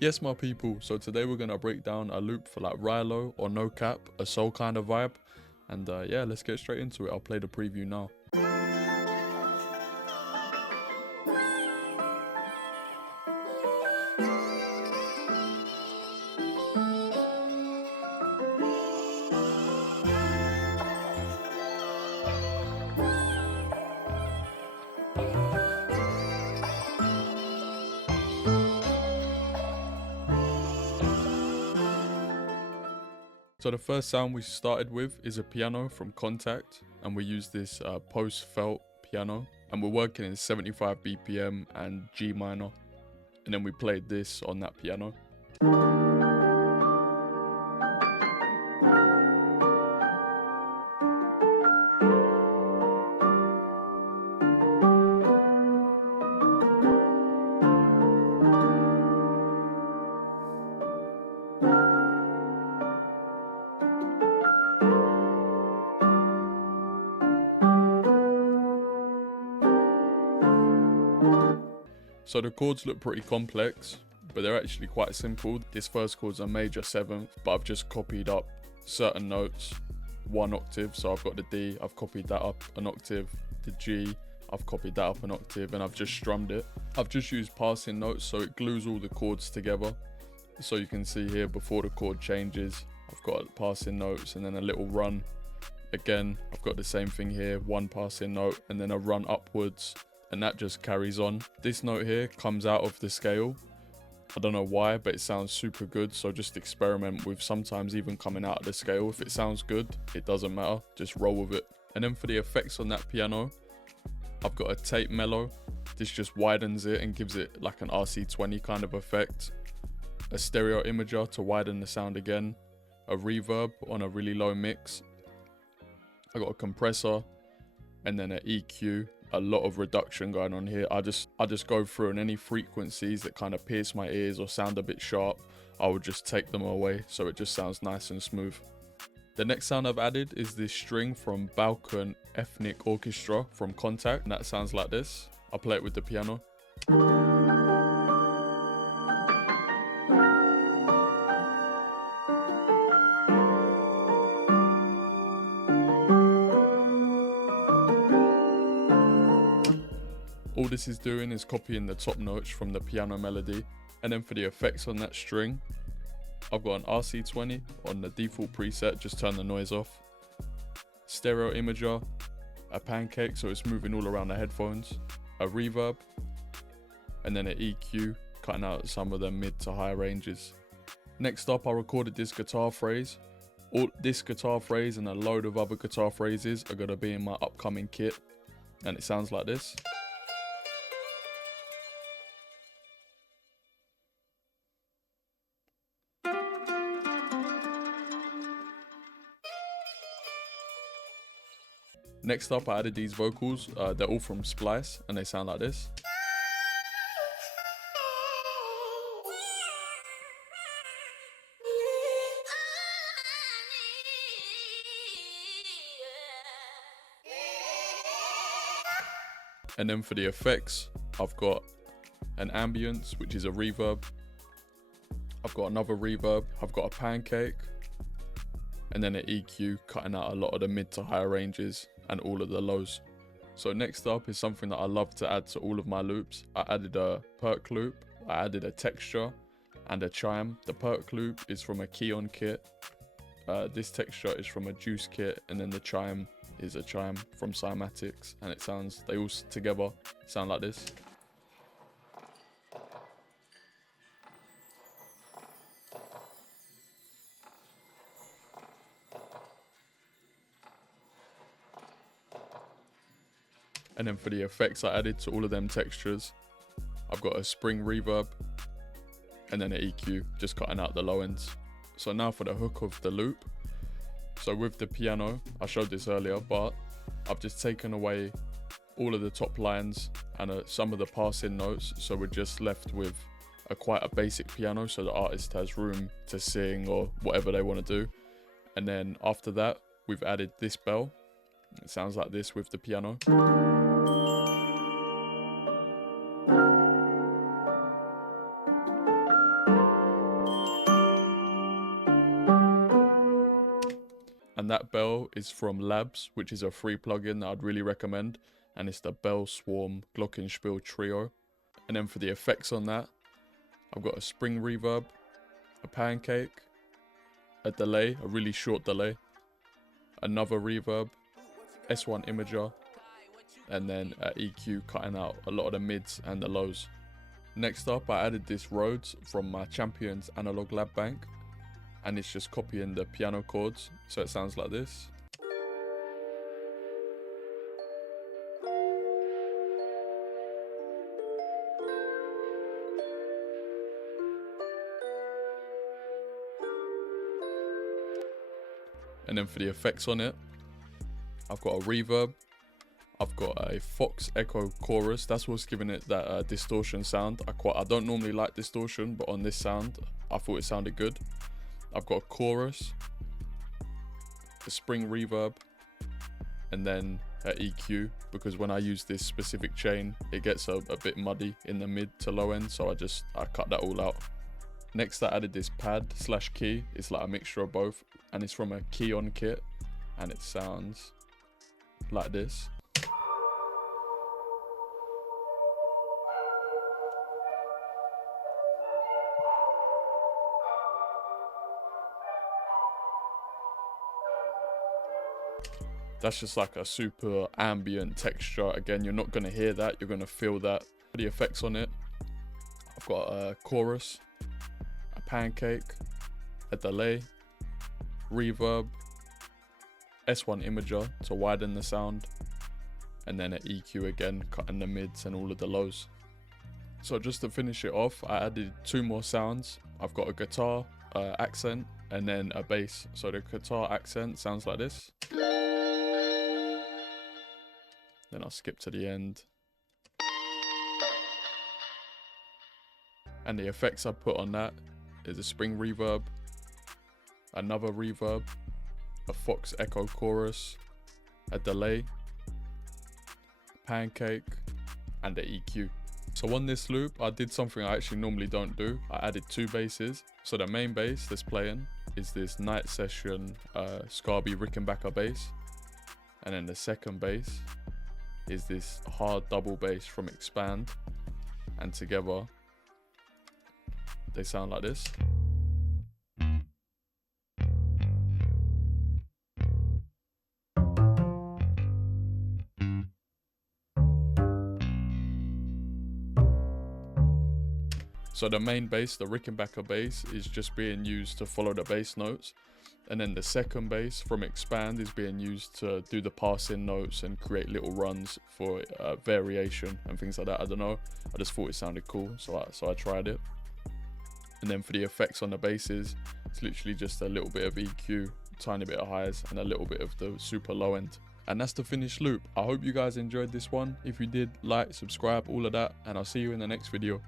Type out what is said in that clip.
Yes, my people, so today we're gonna break down a loop for like Rylo or NoCap, a soul kind of vibe. And yeah, let's get straight into it. I'll play the preview now. So the first sound we started with is a piano from Contact, and we use this post felt piano, and we're working in 75 BPM and G minor, and then we played this on that piano. So the chords look pretty complex, but they're actually quite simple. This first chord's a major 7th, but I've just copied up certain notes 1 octave. So I've got the D, I've copied that up an octave, the G, I've copied that up an octave, and I've just strummed it. I've just used passing notes, so it glues all the chords together. So you can see here, before the chord changes, I've got passing notes and then a little run. Again, I've got the same thing here, 1 passing note and then a run upwards, and that just carries on. This note here comes out of the scale. I don't know why, but it sounds super good, so just experiment with sometimes even coming out of the scale. If it sounds good, it doesn't matter, just roll with it. And then for the effects on that piano, I've got a tape mellow. This just widens it and gives it like an RC20 kind of effect. A stereo imager to widen the sound again. A reverb on a really low mix. I got a compressor and then an EQ. A lot of reduction going on here. I just go through, and any frequencies that kind of pierce my ears or sound a bit sharp, I would just take them away so it just sounds nice and smooth. The next sound I've added is this string from Balkan Ethnic Orchestra from Contact, and that sounds like this. I'll play it with the piano. All this is doing is copying the top notes from the piano melody. And then for the effects on that string, I've got an RC20 on the default preset, just turn the noise off. Stereo imager, a pancake so it's moving all around the headphones, a reverb, and then an EQ, cutting out some of the mid to high ranges. Next up, I recorded this guitar phrase. This guitar phrase and a load of other guitar phrases are going to be in my upcoming kit, and it sounds like this. Next up, I added these vocals. They're all from Splice, and they sound like this. And then for the effects, I've got an ambience, which is a reverb. I've got another reverb. I've got a pancake, and then an EQ, cutting out a lot of the mid to higher ranges and all of the lows. So next up is something that I love to add to all of my loops. I added a perk loop, I added a texture and a chime. The perk loop is from a Keyon kit. This texture is from a Juice kit, and then the chime is a chime from Cymatics, and it sounds, they all together sound like this. And then for the effects I added to all of them textures, I've got a spring reverb and then an EQ, just cutting out the low ends. So now for the hook of the loop. So with the piano, I showed this earlier, but I've just taken away all of the top lines and some of the passing notes. So we're just left with quite a basic piano, so the artist has room to sing or whatever they want to do. And then after that, we've added this bell. It sounds like this with the piano. And that bell is from Labs, which is a free plugin that I'd really recommend. And it's the Bell Swarm Glockenspiel Trio. And then for the effects on that, I've got a spring reverb, a pancake, a delay, a really short delay, another reverb, S1 imager, and then an EQ cutting out a lot of the mids and the lows. Next up, I added this RHODES from my Champions Analog Lab Bank, and it's just copying the piano chords, so it sounds like this. And then for the effects on it, I've got a reverb, I've got a Fox Echo chorus. That's what's giving it that distortion sound. I don't normally like distortion, but on this sound, I thought it sounded good. I've got a chorus, a spring reverb, and then an EQ, because when I use this specific chain, it gets a bit muddy in the mid to low end, so I cut that all out. Next, I added this pad / key. It's like a mixture of both, and it's from a key on kit, and it sounds like this. That's just like a super ambient texture. Again, you're not going to hear that, you're going to feel that. For the effects on it, I've got a chorus, a pancake, a delay, reverb, S1 imager to widen the sound, and then an EQ again, cutting the mids and all of the lows. So just to finish it off, I added 2 more sounds. I've got a guitar accent and then a bass. So the guitar accent sounds like this. Then I'll skip to the end. And the effects I put on that is a spring reverb, another reverb, a Fox Echo chorus, a delay, pancake, and an EQ. So on this loop, I did something I actually normally don't do. I added 2 basses. So the main bass that's playing is this Night Session Scarby Rickenbacker bass. And then the second bass is this hard double bass from Expand. And together, they sound like this. So the main bass, the Rickenbacker bass, is just being used to follow the bass notes. And then the second bass from Expand is being used to do the passing notes and create little runs for variation and things like that. I don't know, I just thought it sounded cool, so I tried it. And then for the effects on the basses, it's literally just a little bit of EQ, tiny bit of highs, and a little bit of the super low end. And that's the finished loop. I hope you guys enjoyed this one. If you did, like, subscribe, all of that, and I'll see you in the next video.